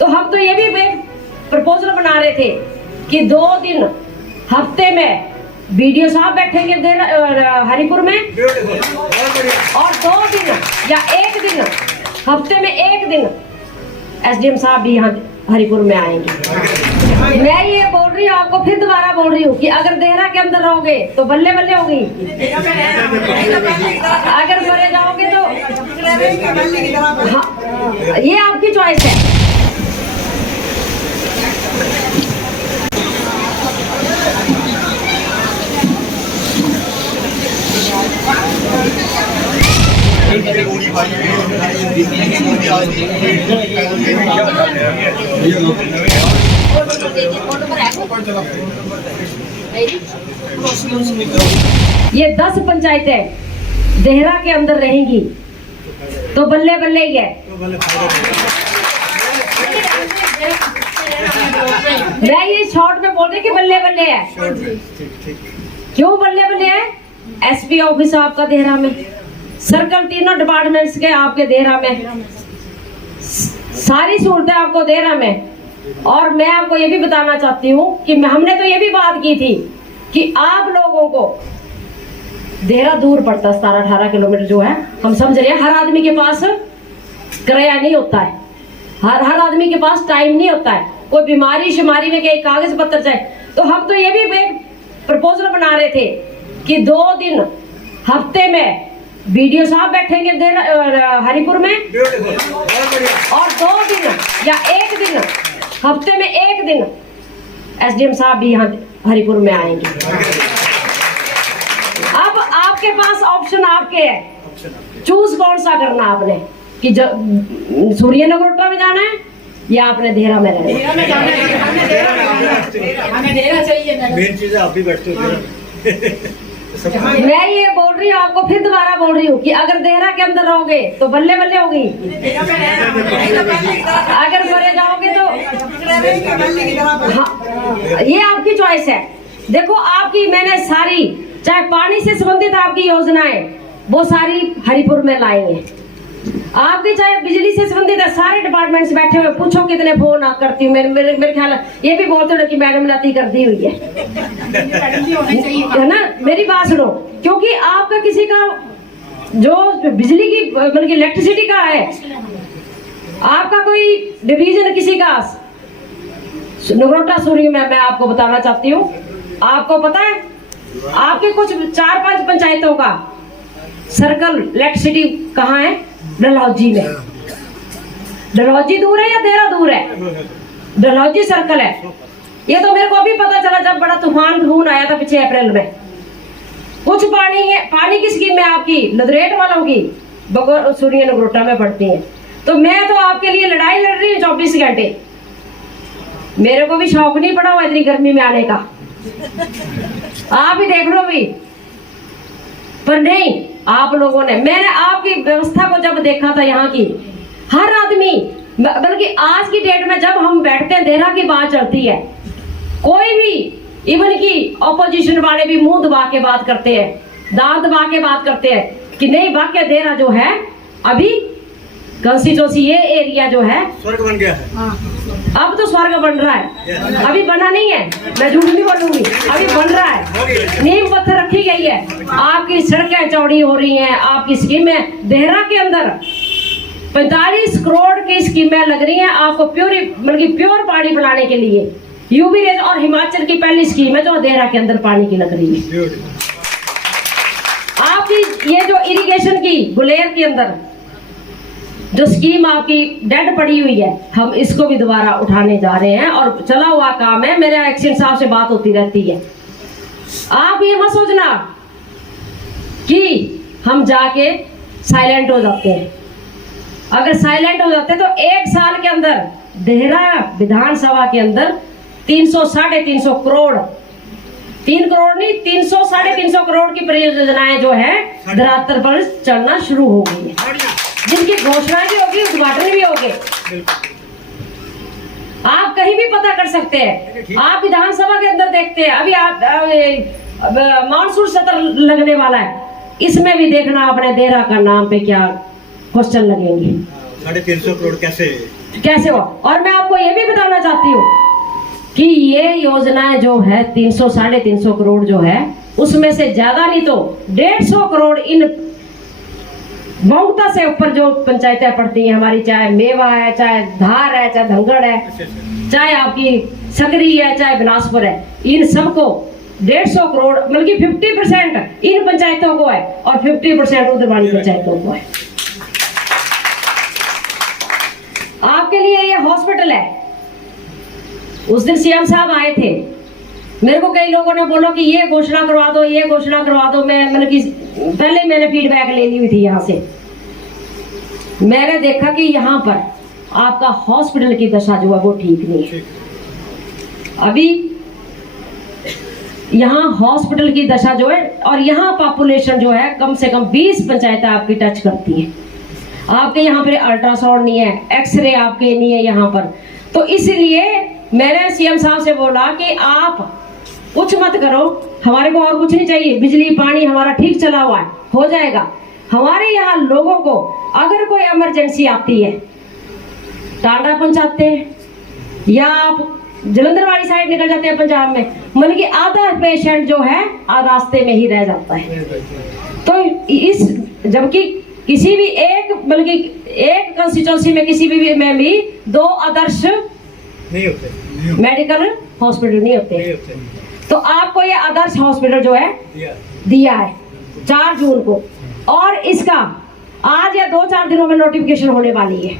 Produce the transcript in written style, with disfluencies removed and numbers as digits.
तो हम तो ये भी प्रपोजल बना रहे थे कि 2 दिन हफ्ते में बीडीओ साहब बैठेंगे हरिपुर में, और 2 दिन या 1 दिन हफ्ते में 1 दिन एसडीएम साहब भी यहाँ हरिपुर में आएंगे। मैं ये बोल रही हूँ, आपको फिर दोबारा बोल रही हूँ कि अगर देहरा के अंदर रहोगे तो बल्ले बल्ले होगी, अगर मरे जाओगे तो हाँ, ये आपकी चॉइस है। ये 10 पंचायतें देहरा के अंदर रहेंगी तो बल्ले बल्ले ही है। मैं ये शॉर्ट में बोल रही कि बल्ले बल्ले है। क्यों बल्ले बल्ले है? एसपी ऑफिस आपका देहरा में, सर्कल तीनों डिपार्टमेंट्स के आपके देहरा में, सारी सहूलतें आपको देहरा में। और मैं आपको ये भी बताना चाहती हूँ कि हमने तो ये भी बात की थी कि आप लोगों को देहरा दूर पड़ता, 17-18 किलोमीटर जो है, हम समझ रहे हैं। हर आदमी के पास किराया नहीं होता है, हर आदमी के पास टाइम नहीं होता है, कोई बीमारी शुमारी में कहीं कागज पत्र चाहिए। तो हम तो ये भी प्रपोजल बना रहे थे कि 2 दिन हफ्ते में बीडीओ साहब बैठेंगे हरिपुर में, और 2 दिन या 1 दिन हफ्ते में 1 दिन एसडीएम साहब भी यहाँ हरिपुर में आएंगे। अब आपके पास ऑप्शन आपके है, चूज कौन सा करना आपने, कि सूर्य नगरोटा में जाना है या आपने देहरा में रहना है। हमें देहरा चाहिए, मेन चीज है आप भी बैठते हो। मैं ये बोल रही हूँ, आपको फिर दोबारा बोल रही हूँ कि अगर देहरा के अंदर रहोगे तो बल्ले बल्ले होगी, अगर मरे जाओगे तो हाँ, ये आपकी चॉइस है। देखो आपकी मैंने सारी, चाहे पानी से संबंधित आपकी योजनाएं वो सारी हरिपुर में लाई है, आपकी चाहे बिजली से संबंधित है, सारे डिपार्टमेंट्स बैठे हुए, पूछो कितने फोन आप करती हूँ। मेरे ख्याल ये भी बोलते हो कि मैडम नाती कर दी हुई है ना। मेरी बात सुनो, क्योंकि आपका किसी का जो बिजली की मतलब इलेक्ट्रिसिटी का है, आपका कोई डिवीजन किसी का नगरोटा सूर्य में, मैं आपको बताना चाहती हूँ, आपको पता है आपके कुछ 4-5 पंचायतों का सर्कल इलेक्ट्रिसिटी कहाँ है? डलहौजी में। डलहौजी दूर है या देहरा दूर है? डलहौजी सर्कल है। ये तो मेरे को अभी पता चला जब बड़ा तूफान आया था पिछले अप्रैल में। कुछ पानी है, पानी की स्कीम है आपकी लदरेट वालों की बगौर सूर्य नगरोटा में पड़ती है। तो मैं तो आपके लिए लड़ाई लड़ रही हूँ 24 घंटे। मेरे को भी शौक नहीं पड़ा हुआ इतनी गर्मी में आने का, आप ही देख लो भी। पर नहीं, आप लोगों ने, मैंने आपकी व्यवस्था को जब देखा था यहाँ की, हर आदमी, बल्कि आज की डेट में जब हम बैठते हैं देहरा की बात चलती है, कोई भी इवन की ऑपोजिशन वाले भी मुंह दबा के बात करते हैं, दांत दबा के बात करते हैं कि नहीं वाकई देहरा जो है अभी कंस्टिट्यूंसी ये एरिया जो है स्वर्ग बन गया है। अब तो स्वर्ग बन रहा है, अभी बना नहीं है, मैं झूठ नहीं बोलूंगी, अभी बन रहा है। नींव पत्थर रखी गई है, आपकी सड़कें चौड़ी हो रही हैं, आपकी स्कीमें देहरा के अंदर 45 करोड़ की स्कीमें लग रही हैं आपको प्योर पानी बनाने के लिए। यूबी रेज और हिमाचल की पहली स्कीम है जो देहरा के अंदर पानी की लग रही है। आपकी ये जो इरिगेशन की गुलेर के अंदर जो स्कीम आपकी डेड पड़ी हुई है, हम इसको भी दोबारा उठाने जा रहे हैं और चला हुआ काम है। मेरे एक्शन साहब से बात होती रहती है। आप ये मत सोचना कि हम जाके साइलेंट हो जाते हैं। अगर साइलेंट हो जाते तो 1 साल के अंदर देहरा विधानसभा के अंदर 300-350 करोड़, 3 करोड़ नहीं 300 साढ़े 300 करोड़ की परियोजनाएं जो है धरातल पर चढ़ना शुरू हो गई है, जिनकी घोषणाएं भी होगी, उद्घाटन भी होंगे। आप कहीं भी पता कर सकते हैं। आप विधानसभा के अंदर देखते हैं, अभी आप मानसून सत्र लगने वाला है, इसमें भी देखना अपने देहरा का नाम पे क्या क्वेश्चन लगेंगे। 350 करोड़ कैसे कैसे हुआ। और मैं आपको ये भी बताना चाहती हूँ कि ये योजनाएं जो है 300 350 करोड़ जो है, उसमें से ज्यादा नहीं तो 150 करोड़ इन बहुता से ऊपर जो पंचायतें पड़ती हैं हमारी, चाहे मेवा है, चाहे धार है, चाहे धनगढ़ है, चाहे आपकी सकरी है, चाहे बिलासपुर है, इन सबको 150 करोड़ बल्कि 50% इन पंचायतों को है और 50% उधर वाली पंचायतों को है। आपके लिए ये हॉस्पिटल है। उस दिन सीएम साहब आए थे, मेरे को कई लोगों ने बोला कि ये घोषणा करवा दो, ये घोषणा करवा दो। मैं मतलब कि पहले मैंने फीडबैक ले ली हुई थी यहाँ से। मैंने देखा कि यहाँ पर आपका हॉस्पिटल की दशा जो है वो ठीक नहीं है। अभी यहाँ हॉस्पिटल की दशा जो है, और यहाँ पॉपुलेशन जो है कम से कम 20 पंचायतें आपकी टच करती हैं। आपके यहाँ पे अल्ट्रासाउंड नहीं है, एक्सरे आपके नहीं है यहाँ पर। तो इसलिए मैंने सीएम साहब से बोला कि आप कुछ मत करो, हमारे को और कुछ नहीं चाहिए, बिजली पानी हमारा ठीक चला हुआ है, हो जाएगा। हमारे यहाँ लोगों को अगर कोई इमरजेंसी आती है, टांडा पहुंचाते हैं या आप जलंधर वाली साइड निकल जाते हैं पंजाब में, मतलब कि आधा पेशेंट जो है रास्ते में ही रह जाता है। तो इस जबकि किसी भी एक बल्कि एक कंस्टिट्यूंसी में किसी भी में भी 2 आदर्श नहीं होते, मेडिकल हॉस्पिटल नहीं होते। तो आपको ये आदर्श हॉस्पिटल जो है दिया है 4 जून को, और इसका आज या 2-4 दिनों में नोटिफिकेशन होने वाली है।